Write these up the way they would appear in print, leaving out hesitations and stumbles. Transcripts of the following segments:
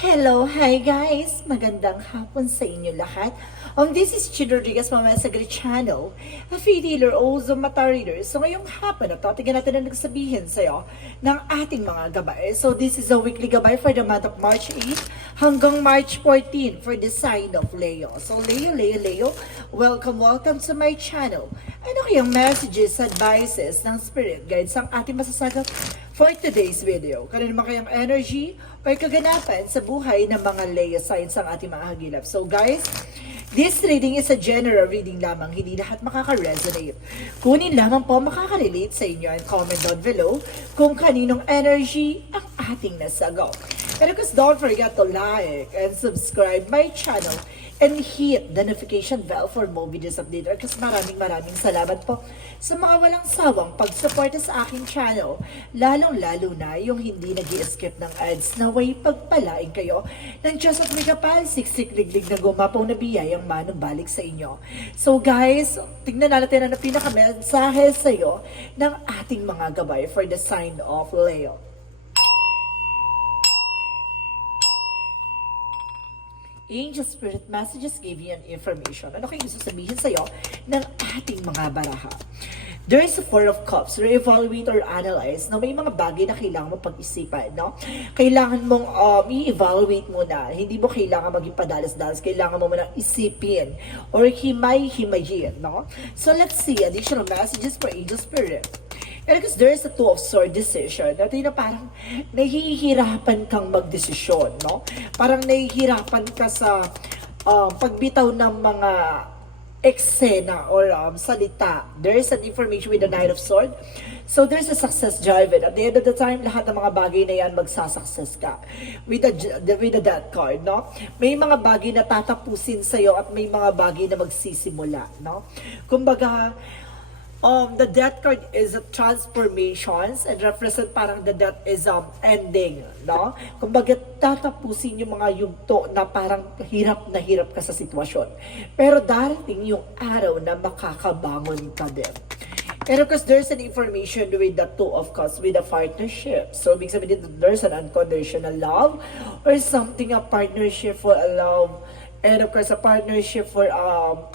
Hello, hi guys! Magandang hapon sa inyo lahat. This is Chid Rodriguez, Mama sa Great Channel, a feed dealer, also mata reader. So ngayong hapon na to, tingnan natin ang nagsabihin sa'yo ng ating mga gabay. So this is a weekly gabay for the month of March 8 hanggang March 14 for the sign of Leo. So Leo, welcome to my channel. Ano kayang messages, advices ng spirit guides ang ating masasagap for today's video? Kano naman kayang energy o kaganapan sa buhay ng mga Leo signs ang ating mga hagilap? So guys, this reading is a general reading lamang. Hindi lahat makaka-resonate. Kunin lamang po makaka-relate sa inyo and comment down below kung kaninong energy ang ating nasagaw. And of course, don't forget to like and subscribe my channel and hit the notification bell for more videos updated. Kasi maraming salamat po sa mga walang sawang pagsuporta sa aking channel. Lalong-lalo na yung hindi nag-i-skip ng ads, naway pagpalain kayo ng Diyos at may kapal, siksik liglig na gumapaw na biyayang manumbalik sa inyo. So guys, tingnan natin ang pinaka-mensahe sa iyo ng ating mga gabay for the sign of Leo. Angel Spirit Messages give you an information. Ano kayo gusto sabihin sa'yo ng ating mga baraha? There is a Four of Cups. Re-evaluate or analyze na may mga bagay na kailangan mo pag-isipan, no? Kailangan mong i-evaluate muna. Hindi mo kailangan maging padalas-dalas. Kailangan mo muna isipin or himay-himayin, no? So let's see additional messages for Angel Spirit. And because there is a Two of Swords decision, natin na parang nahihirapan kang magdesisyon, no? Parang nahihirapan ka sa pagbitaw ng mga eksena or salita. There is an information with the Knight of Swords. So there's a success driven. At the end of the time, lahat ng mga bagay na yan, magsasuccess ka. With the Death card, no? May mga bagay na tatapusin sa'yo at may mga bagay na magsisimula, no? Kumbaga, the Death card is a transformations and represent parang the death is ending, no? Kumbaga tatapusin yung mga yugto na parang hirap ka sa sitwasyon. Pero darating yung araw na makakabangon ka din. And of course, there's an information with the Two of Cups with a partnership. So, ibig sabihin there's an unconditional love or something, a partnership for a love. And of course, a partnership for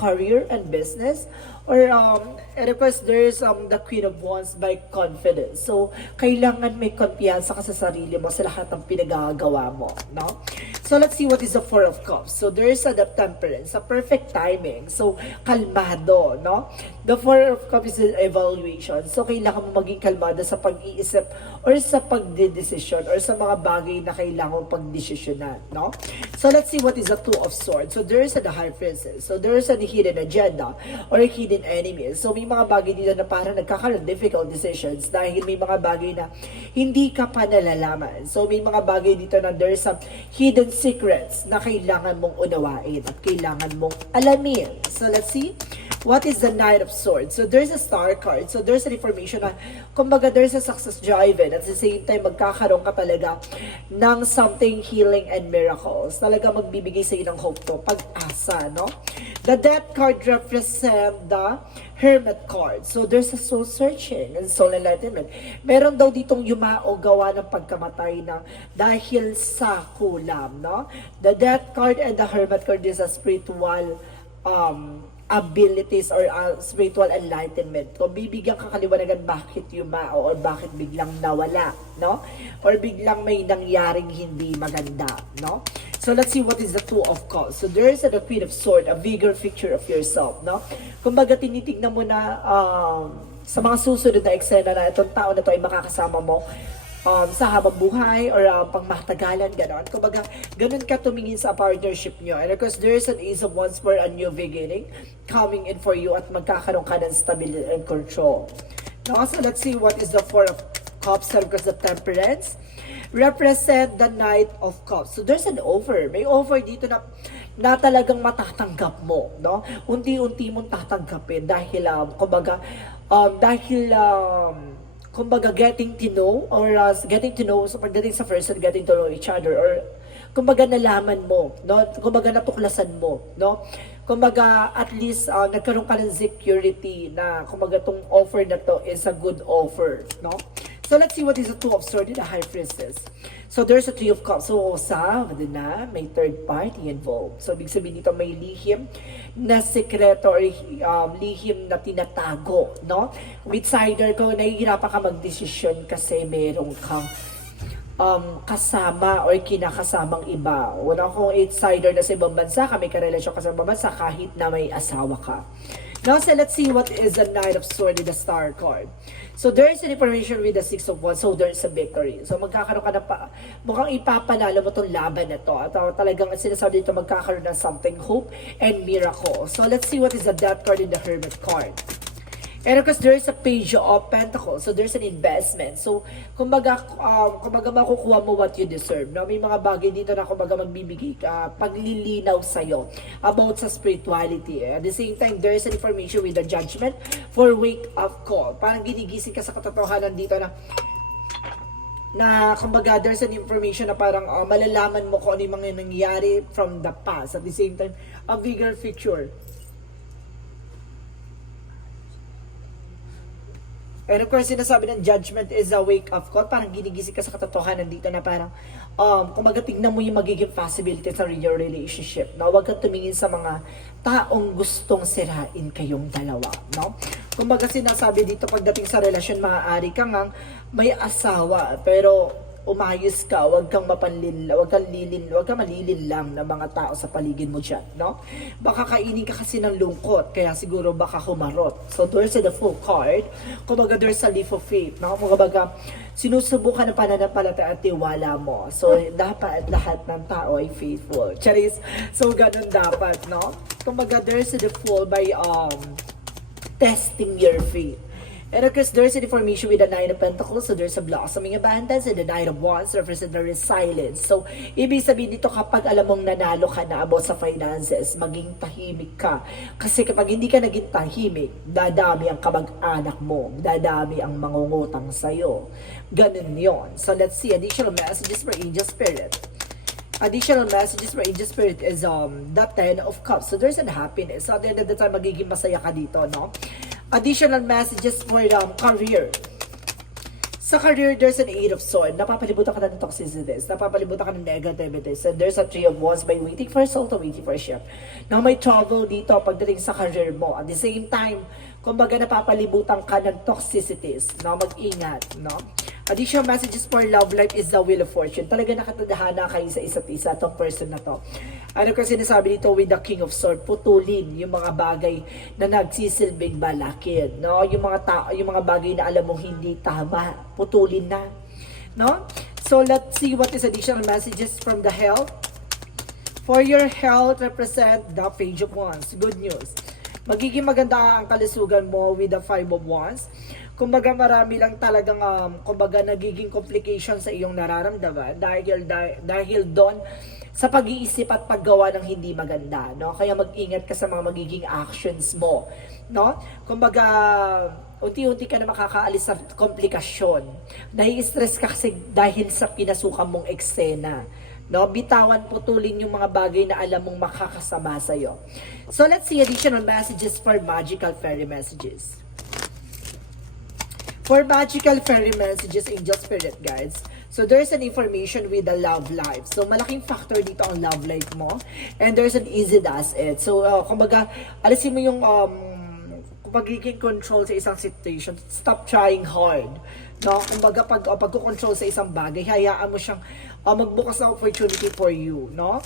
career and business. Or, and of course, there's the Queen of Wands by confidence. So, kailangan may kumpiyansa ka sa sarili mo sa lahat ng pinagagawa mo, no? So, let's see what is the Four of Cups. So, there's the Temperance, a perfect timing. So, kalmado, no? The Four of Cups is an evaluation. So, kailangan mo maging kalmado sa pag-iisip or sa pagdedesisyon or sa mga bagay na kailangan mo pagdesisyonan, no? So, let's see what is the Two of Swords. So, there's the High Priestess. So, there's a hidden agenda or a hidden enemies. So, may mga bagay dito na parang nagkakaroon difficult decisions dahil may mga bagay na hindi ka pa nalalaman. So, may mga bagay dito na there's some hidden secrets na kailangan mong unawain at kailangan mong alamin. So, let's see. What is the Knight of Swords? So, there's a Star card. So, there's an information na, kumbaga, there's a success driven. At the same time, magkakaroon ka talaga ng something healing and miracles. Talaga magbibigay sa iyo ng hope to, pag-asa, no? The Death card represent the Hermit card. So, there's a soul searching and soul enlightenment. Meron daw ditong yumao gawa ng pagkamatay na dahil sa kulam, no? The Death card and the Hermit card is a spiritual abilities or spiritual enlightenment. Kung bibigyan ka kaliwanagan bakit yumao or bakit biglang nawala, no? Or biglang may nangyaring hindi maganda, no? So let's see what is the Two of Cups. So there is the Queen of Swords, a bigger picture of yourself, no? Kumbaga tinitignan mo na sa mga susunod na eksena na itong tao na to ay makakasama mo sa habang buhay or pangmatagalan, gano'n. Kumbaga, ganun ka tumingin sa partnership nyo. And of course, there is an Ace of Wands for a new beginning coming in for you at magkakaroon ka ng stability and control. Now, so let's see what is the Four of Cups and of course the Temperance. Represent the Knight of Cups. So there's an offer. May offer dito na talagang matatanggap mo, no? Unti-unti mong tatanggapin dahil, kumbaga getting to know or getting to know so pagdating sa first and getting to know each other or kumbaga nalaman mo, no? Kumbaga natuklasan mo, no? Kumbaga at least nagkaroon ka ng security na kumbaga tong offer na to is a good offer, no? So let's see what is the Two of Swords and the High Priestess. So there's a Three of Cups. So na may third party involved. So ibig sabihin dito may lihim na sekreto or lihim na tinatago, no? With sider ko, nahihirapan ka magdesisyon kasi merong kang kasama or kinakasamang iba. Wala akong outsider na sa ibang bansa, kami karelasyon ka sa ibang bansa kahit na may asawa ka. Now, so let's see what is the Knight of Swords in the Star card. So, there is an information with the Six of Wands. So, there is a victory. So, magkakaroon ka na mukhang ipapanalo mo itong laban na to. At talagang sinasabi dito, magkakaroon ng something hope and miracle. So, let's see what is the Death card in the Hermit card. And of course, there is a Page of Pentacles. So, there's an investment. So, kumbaga makukuha mo what you deserve. No? May mga bagay dito na kumbaga magbibigay ka, paglilinaw sa'yo about sa spirituality. At the same time, there is an information with the Judgment for wake-up call. Parang ginigising ka sa katotohanan dito na kumbaga there's an information na parang malalaman mo kung ano yung mga nangyari from the past. At the same time, a bigger picture. And of course, sinasabi ng Judgment is a wake-up call. Parang ginigising ka sa katotohanan dito na parang kumbaga tignan mo yung magiging possibility sa your relationship. No? Huwag kang tumingin sa mga taong gustong sirain kayong dalawa. No? Kumbaga sinasabi dito pagdating sa relasyon, maaari kang may asawa pero umayos ka, huwag kang malilin lang ng mga tao sa paligid mo dyan, no? Baka kainin ka kasi ng lungkot, kaya siguro baka humarot. So, there's the Fool card. Kumbaga, there's a leap of faith, no? Kumbaga, sinusubukan ng pananampalataya at tiwala mo. So, dapat lahat ng tao ay faithful. Charis, so ganun dapat, no? Kumbaga, there's the Fool by testing your faith. And of course, there's an information with the Nine of Pentacles. So, there's a blossoming abundance and the Nine of Wands represent the resilience. So, ibig sabihin dito kapag alam mong nanalo ka na about sa finances, maging tahimik ka. Kasi kapag hindi ka naging tahimik, dadami ang kamag-anak mo, dadami ang mangungutang sa'yo. Ganun yon. So, let's see additional messages for Angel Spirit. Additional messages for Angel Spirit is the Ten of Cups. So, there's an happiness. So, at the end of the time, magiging masaya ka dito, no? Additional messages for career. Sa career, there's an Eight of Swords. Napapalibutan ka na ng toxicities. Napapalibutan ka ng negativities. And there's a Three of Wands by waiting for a soul to waiting for a ship. Now, may trouble dito pagdating sa career mo. At the same time, kumbaga napapalibutan ka ng toxicities. No? Mag-ingat. No? Additional messages for love life is the Wheel of Fortune. Talaga nakatadhana kayo sa isa't isa, itong person na to. Ano kasi sinasabi dito with the King of Swords, putulin yung mga bagay na nagsisilbing balakid. No? Yung mga bagay na alam mong hindi tama, putulin na. No? So let's see what is additional messages from the health. For your health, represent the Page of Wands. Good news. Magiging maganda ang kalusugan mo with the Five of Wands. Kumbaga marami lang talagang kumbaga nagiging complication sa iyong nararamdaman dahil doon sa pag-iisip at paggawa ng hindi maganda, no? Kaya mag-ingat ka sa mga magiging actions mo, no? Kumbaga unti-unti ka na makakaalis sa komplikasyon. Nai-stress ka kasi dahil sa pinasukan mong eksena. No, bitawan, putulin yung mga bagay na alam mong makakasama sa'yo. So let's see additional messages for magical fairy messages. For magical fairy messages, Angel Spirit Guides, so there's an information with the love life. So malaking factor dito ang love life mo. And there's an easy does it. So kumbaga, alisin mo yung pagiging control sa isang situation. Stop trying hard. No? Kumbaga pag-control sa isang bagay, hayaan mo siyang magbukas ng opportunity for you. No?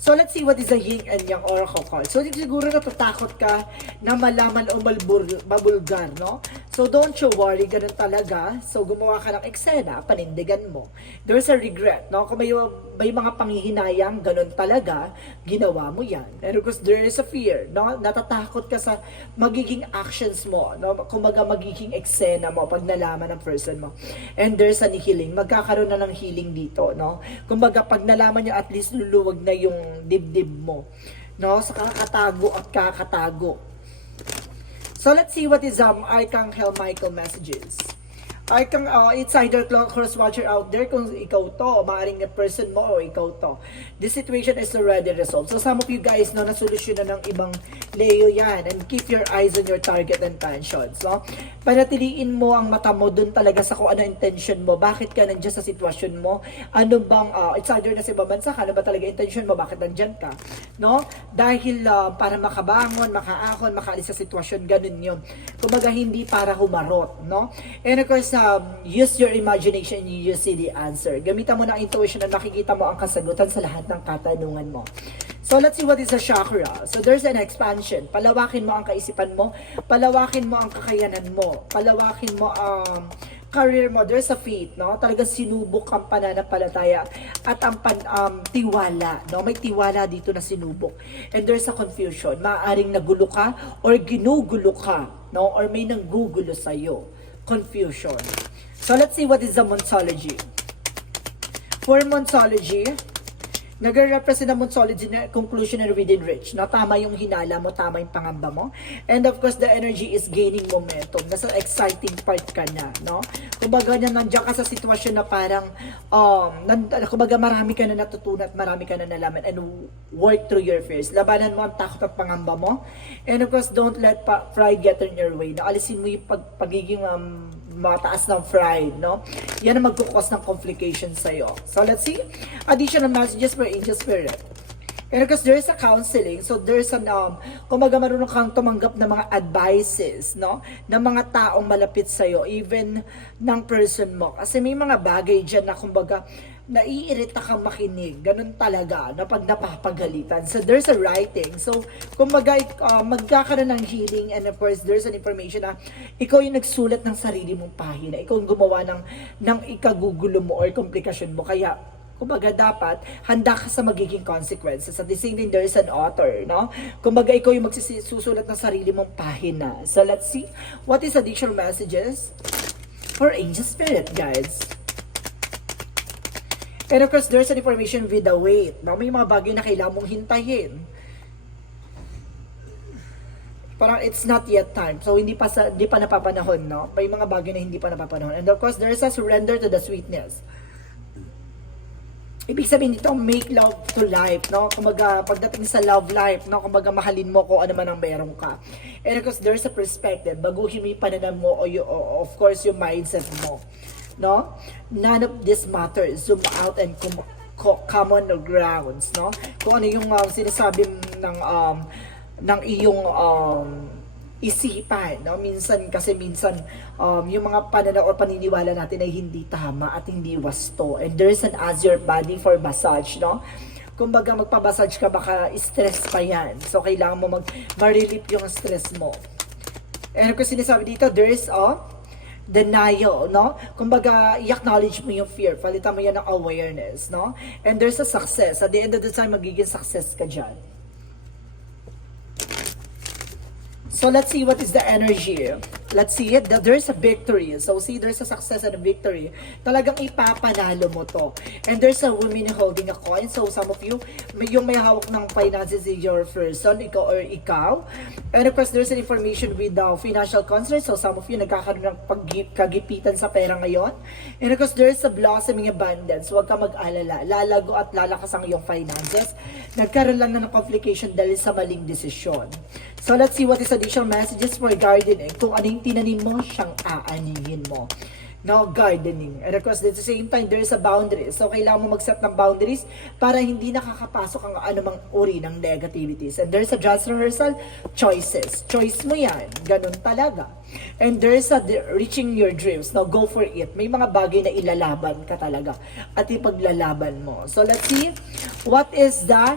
So, let's see what is the yin and yang oracle card. So, siguro natatakot ka na malaman o mabulgar, no? So, don't you worry, ganun talaga. So, gumawa ka ng eksena, panindigan mo. There's a regret, no? Kung may mga panghihinayang, ganun talaga, ginawa mo yan. And of course, there is a fear, no? Natatakot ka sa magiging actions mo, no? Kumbaga, magiging eksena mo pag nalaman ng person mo. And there's an healing. Magkakaroon na ng healing dito, no? Kumbaga, pag nalaman nyo, at least luluwag na yung dibdib mo, no? Sa kakatago at kakatago. So let's see what is Archangel Michael messages. Ay kang it's either cross watcher out there kung ikaw to, maaaring na person mo o ikaw to. This situation is already resolved. So some of you guys no nasolusyonan ng ibang Leo yan, and keep your eyes on your target and passions, no? Panatiliin mo ang mata mo dun talaga sa kung ano intention mo, bakit ka nandiyan sa sitwasyon mo, ano bang it's either na sa ibang bansa ka, ano ba talaga intention mo, bakit nandiyan ka, no? Dahil para makabangon, makaahon, makaalis sa sitwasyon, ganun yun. Kumbaga hindi para humarot, no? And of course, use your imagination, you see the answer. Gamitan mo ng intuition at makikita mo ang kasagutan sa lahat ng katanungan mo. So let's see what is a chakra. So there's an expansion. Palawakin mo ang kaisipan mo, palawakin mo ang kakayanan mo, palawakin mo ang career mo. There's a faith, no? Talagang sinubok ang pananampalataya at ang tiwala, no? May tiwala dito na sinubok. And there's a confusion. Maaaring nagulo ka or ginugulo ka, no? Or may nanggugulo sa'yo. Confusion. So let's see what is the Monsology. For Monsology, nag-represent ang Monsology na conclusion and within reach. No? Tama yung hinala mo, tama yung pangamba mo. And of course, the energy is gaining momentum. Nasa exciting part ka na. No? Kumbaga, nandiyan ka sa sitwasyon na parang, kumbaga marami ka na natutunan at marami ka na nalaman and work through your fears. Labanan mo ang takot at pangamba mo. And of course, don't let pride get in your way. No? Alisin mo yung pagiging mataas ng pride, no? Yan ang magkukos ng complications sa'yo. So, let's see. Additional messages for angel spirit. And because there's a counseling, so there's an, kumaga marunong kang tumanggap ng mga advices, no? Ng mga taong malapit sa'yo, even ng person mo. Kasi may mga bagay dyan na kumbaga, naiirita kang makinig. Ganun talaga, na pag napapagalitan. So, there's a writing. So, kumbaga, magkakaroon ng healing, and of course, there's an information na ikaw yung nagsulat ng sarili mong pahina. Ikaw yung gumawa ng ikagugulo mo or komplikasyon mo. Kaya, kumbaga dapat handa ka sa magiging consequences. At the same time, there is an author, no? Kumbaga ikaw yung magsusulat ng sarili mong pahina. So let's see, what is additional messages for angel spirit, guys? And of course, there's an information with the wait. No? May mga bagay na kailangan mong hintayin. Parang it's not yet time. So hindi pa napapanahon, no? May mga bagay na hindi pa napapanahon. And of course, there is a surrender to the sweetness. Ibig sabihin dito, make love to life, no? Kumbaga, pagdating sa love life, no? Kumbaga, mahalin mo kung ano man ang meron ka. And of course, there's a perspective. Baguhin mo yung pananaw mo o of course, yung mindset mo, no? None of this matters. Zoom out and come on the grounds, no? Kung ano yung sinasabi ng iyong isipan, no? Minsan yung mga pananaw o paniniwala natin ay hindi tama at hindi wasto. And there's an Azure body for massage, no? Kumbaga magpa-massage ka, baka stress pa yan. So kailangan mo ma-relieve yung stress mo. And kung sinasabi dito, there is a denial, no? Kumbaga, i-acknowledge mo yung fear. Palitan mo yan ng awareness, no? And there's a success. At the end of the time, magiging success ka dyan. So let's see what is the energy. Let's see it. There's a victory. So see, there's a success and a victory. Talagang ipapanalo mo to. And there's a woman holding a coin. So some of you, yung may hawak ng finances is your person, ikaw. And of course, there's an information with the financial constraints. So some of you nagkakaroon ng kagipitan sa pera ngayon. And of course, there's a blossoming abundance. Huwag ka mag-alala. Lalago at lalakas ang iyong finances. Nagkaroon lang ng complication dahil sa maling desisyon. So let's see what is additional messages for gardening. Kung anong tinanim mo, siyang aanihin mo. No, gardening. And of course, at the same time, there is a boundary. So, kailangan mo mag-set ng boundaries para hindi nakakapasok ang anumang uri ng negativities. And there's a just rehearsal, choices. Choice mo yan. Ganun talaga. And there's a reaching your dreams. Now, go for it. May mga bagay na ilalaban ka talaga. At ipaglalaban mo. So, let's see. What is the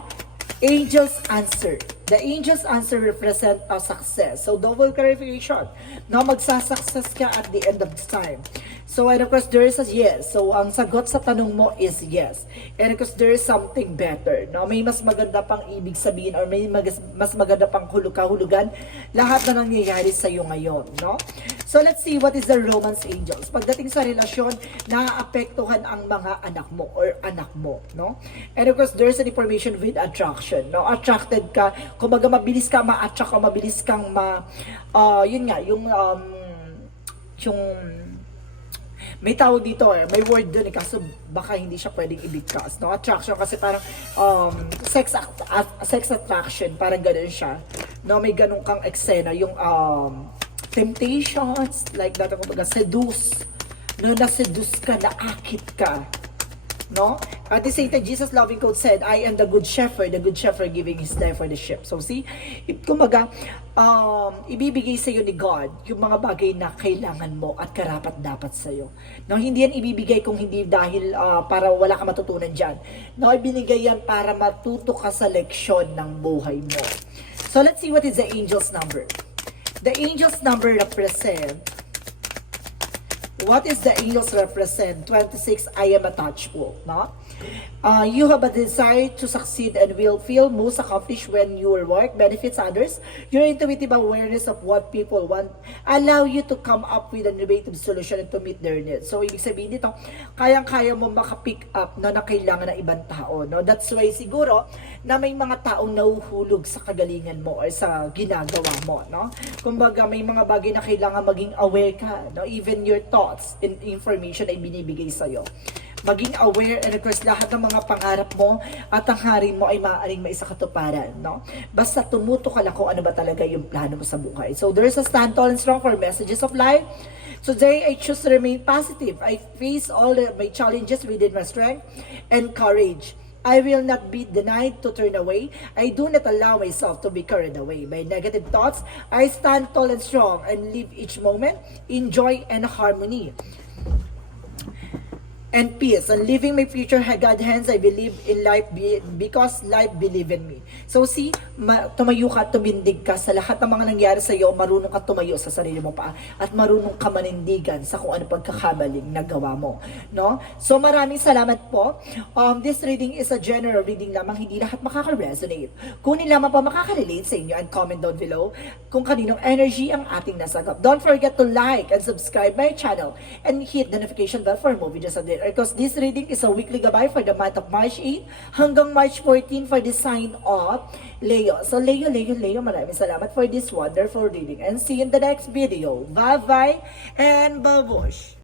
angel's answer? The angel's answer represent a success. So, double clarification. No, magsasuccess ka at the end of the time. So, and of course, there is a yes. So, ang sagot sa tanong mo is yes. And of course, there is something better. No, may mas maganda pang ibig sabihin or may mas maganda pang kahulugan. Lahat na nangyayari sa iyo ngayon. No? So, let's see what is the romance angels. Pagdating sa relasyon, naaapektuhan ang mga anak mo or anak mo. No? And of course, there is an information with attraction. No? Attracted ka, kumbaga mabilis ka ma-attract o mabilis kang yun nga, yung may tawag dito may word dun kaso baka hindi siya pwedeng ibigkas, no? Attraction kasi parang sex attraction, parang ganun siya, no? May ganun kang eksena, yung temptations, like that, kumbaga, seduce, no? Na-seduce ka, naakit ka, no? At the same time, Jesus loving quote said, I am the good shepherd giving his life for the sheep. So see, kumbaga, ibibigay sa iyo ni God yung mga bagay na kailangan mo at karapat dapat sa iyo. No, hindi yan ibibigay kung hindi dahil para wala ka matutunan diyan. No, ibinigay yan para matuto ka sa leksyon ng buhay mo. So let's see what is the angel's number. The angel's number represent, what is the angels represent? 26, I am attached po, no? You have a desire to succeed and will feel most accomplished when your work benefits others. Your intuitive awareness of what people want allow you to come up with an innovative solution and to meet their needs. So, ibig sabihin dito, kayang-kaya mo makapick up na kailangan ng ibang tao, no? That's why siguro na may mga taong nahuhulog sa kagalingan mo or sa ginagawa mo, no? Kumbaga, may mga bagay na kailangan maging aware ka, no? Even your thoughts and information ay binibigay sa'yo. Maging aware and of course lahat ng mga pangarap mo at hangarin mo ay maaaring maisakatuparan, no? Basta tumuto ka lang kung ano ba talaga yung plano mo sa buhay. So there is a stand tall and strong for messages of life. Today I choose to remain positive. I face all my challenges within my strength and courage. I will not be denied to turn away. I do not allow myself to be carried away by negative thoughts. I stand tall and strong and live each moment in joy and harmony and peace, and living my future God hands. I believe in life because life believe in me. So see, tumayo ka, tumindig ka sa lahat ng mga nangyari sa iyo, marunong ka tumayo sa sarili mo pa at marunong ka manindigan sa kung ano pagkakamaling nagawa mo, no? So maraming salamat po. This reading is a general reading lamang, hindi lahat makaka-resonate. Kunin lamang pa makaka-relate sa inyo and comment down below kung kaninong energy ang ating nasagap. Don't forget to like and subscribe my channel and hit the notification bell for more videos update. Because this reading is a weekly gabay for the month of March 8 hanggang March 14 for the sign of Leo. So Leo, maraming salamat for this wonderful reading and see you in the next video. Bye-bye and babush!